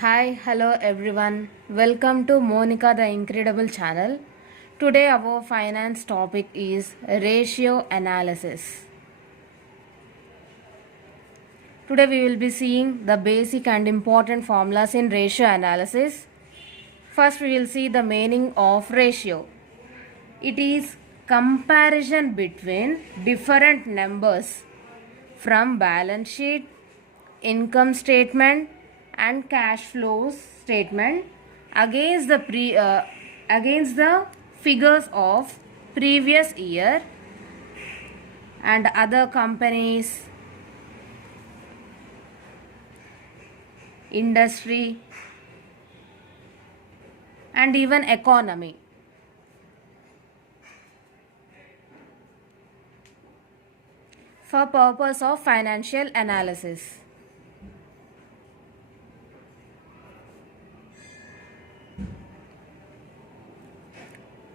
Hi, hello everyone. Welcome to Monica the Incredible channel. Today our finance topic is ratio analysis. Today we will be seeing the basic and important formulas in ratio analysis. First we will see the meaning of ratio. It is comparison between different numbers from balance sheet, income statement and cash flows statement against the figures of previous year and other companies, industry and even economy. For purpose of financial analysis.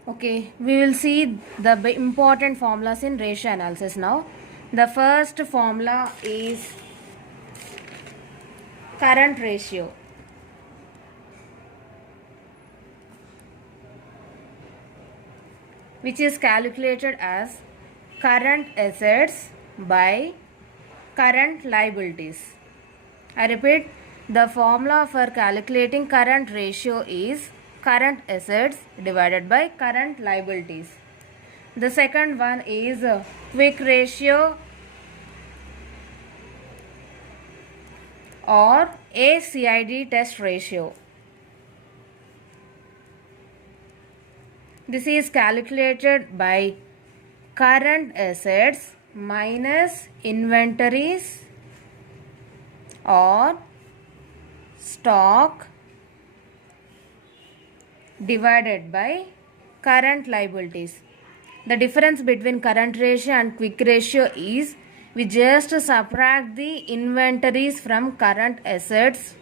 Okay, we will see the important formulas in ratio analysis now. The first formula is current ratio. Which is calculated as current assets by current liabilities. I repeat, the formula for calculating current ratio is current assets divided by current liabilities. The second one is quick ratio or ACID test ratio. This is calculated by current assets minus inventories or stock divided by current liabilities. The difference between current ratio and quick ratio is we just subtract the inventories from current assets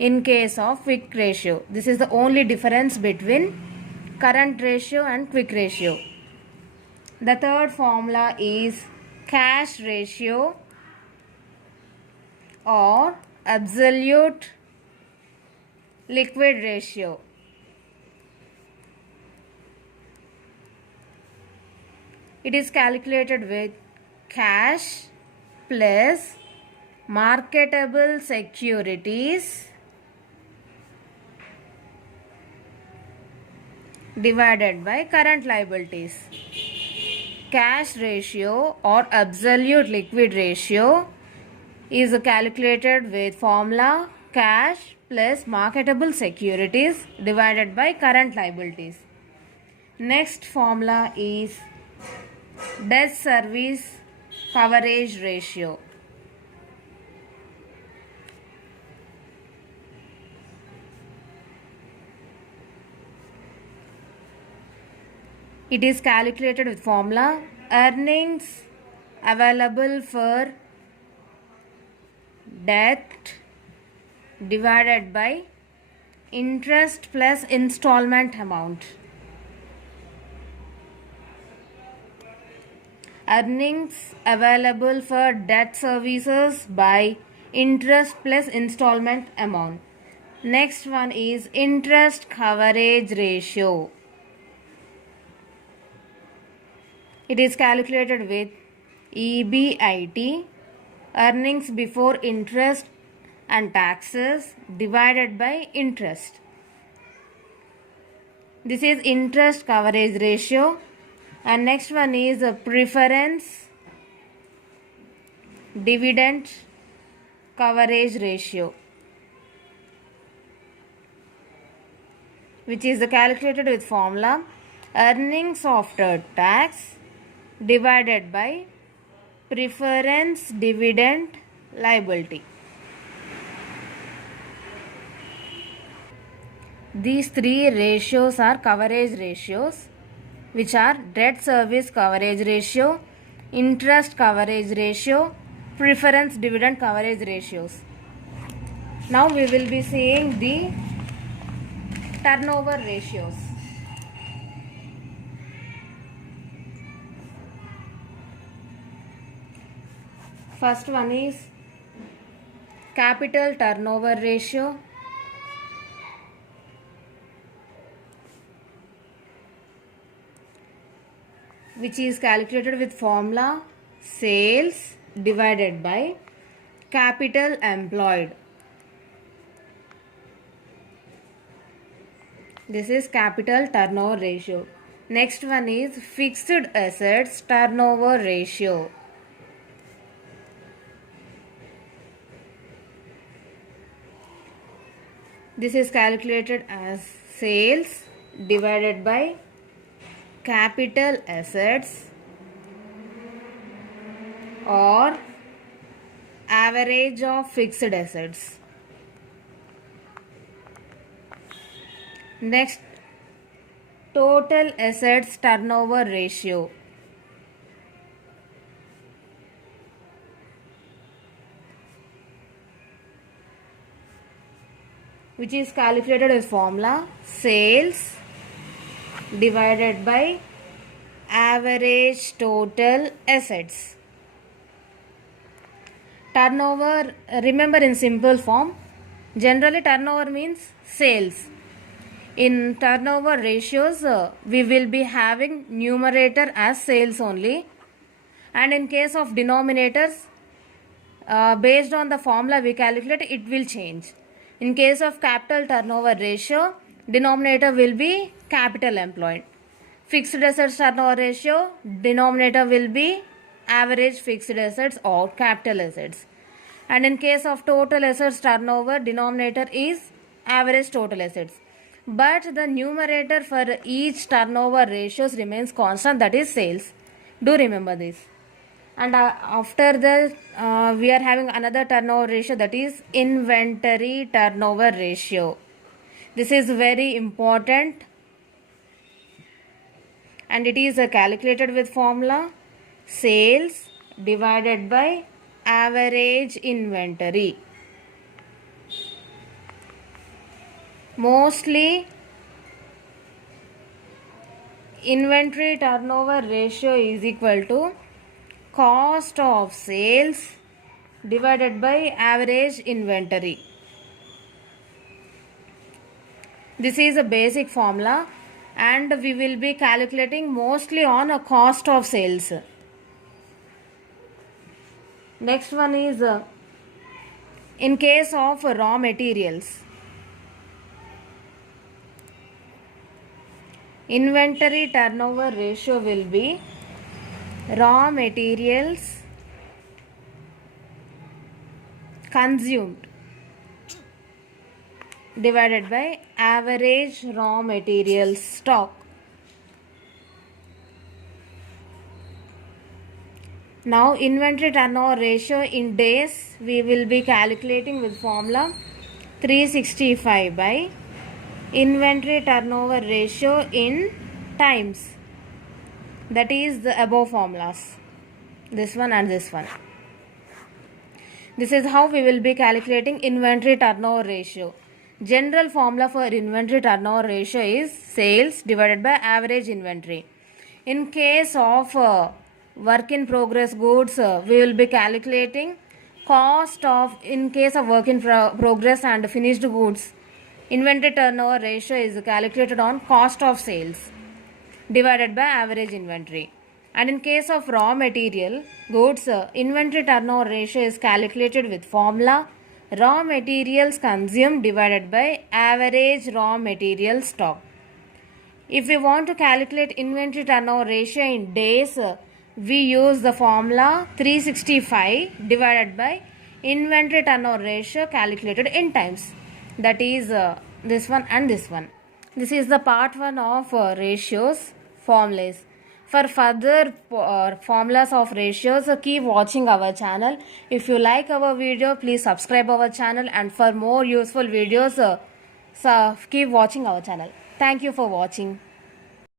in case of quick ratio. This is the only difference between current ratio and quick ratio. The third formula is cash ratio or absolute liquid ratio. It is calculated with cash plus marketable securities divided by current liabilities. Cash ratio or absolute liquid ratio is calculated with formula cash plus marketable securities divided by current liabilities. Next formula is debt service coverage ratio. It is calculated with formula earnings available for debt divided by interest plus installment amount. Earnings available for debt services by interest plus installment amount. Next one is interest coverage ratio. It is calculated with EBIT, earnings before interest and taxes divided by interest. This is interest coverage ratio. And next one is preference dividend coverage ratio, which is calculated with formula earnings after tax divided by preference dividend liability. These three ratios are coverage ratios, which are debt service coverage ratio, interest coverage ratio, preference dividend coverage ratios. Now we will be seeing the turnover ratios. First one is capital turnover ratio, which is calculated with formula sales divided by capital employed. This is capital turnover ratio. Next one is fixed assets turnover ratio. This is calculated as sales divided by capital assets or average of fixed assets. Next, total assets turnover ratio. Which is calculated with formula sales divided by average total assets. Turnover, remember in simple form, generally turnover means sales. In turnover ratios, we will be having numerator as sales only, and in case of denominators, based on the formula we calculate, it will change. In case of capital turnover ratio, denominator will be capital employed. Fixed assets turnover ratio, denominator will be average fixed assets or capital assets. And in case of total assets turnover, denominator is average total assets. But the numerator for each turnover ratios remains constant, that is sales. Do remember this. And after that, we are having another turnover ratio, that is inventory turnover ratio. This is very important, and it is calculated with formula sales divided by average inventory. Mostly inventory turnover ratio is equal to cost of sales divided by average inventory. This is a basic formula, and we will be calculating mostly on a cost of sales. Next one is in case of raw materials. Inventory turnover ratio will be raw materials consumed divided by average raw materials stock. Now inventory turnover ratio in days we will be calculating with formula 365 by inventory turnover ratio in times, that is the above formulas, this one and this one. This is how we will be calculating inventory turnover ratio. General formula for inventory turnover ratio is sales divided by average inventory. In case of work in progress goods, we will be calculating cost of, in case of work in progress and finished goods, inventory turnover ratio is calculated on cost of sales divided by average inventory. And in case of raw material goods, inventory turnover ratio is calculated with formula raw materials consumed divided by average raw material stock. If we want to calculate inventory turnover ratio in days, we use the formula 365 divided by inventory turnover ratio calculated in times, that is this one and this one. This is the part 1 of ratios formulas. For further formulas of ratios, keep watching our channel. If you like our video, please subscribe our channel, and for more useful videos, keep watching our channel. Thank you for watching.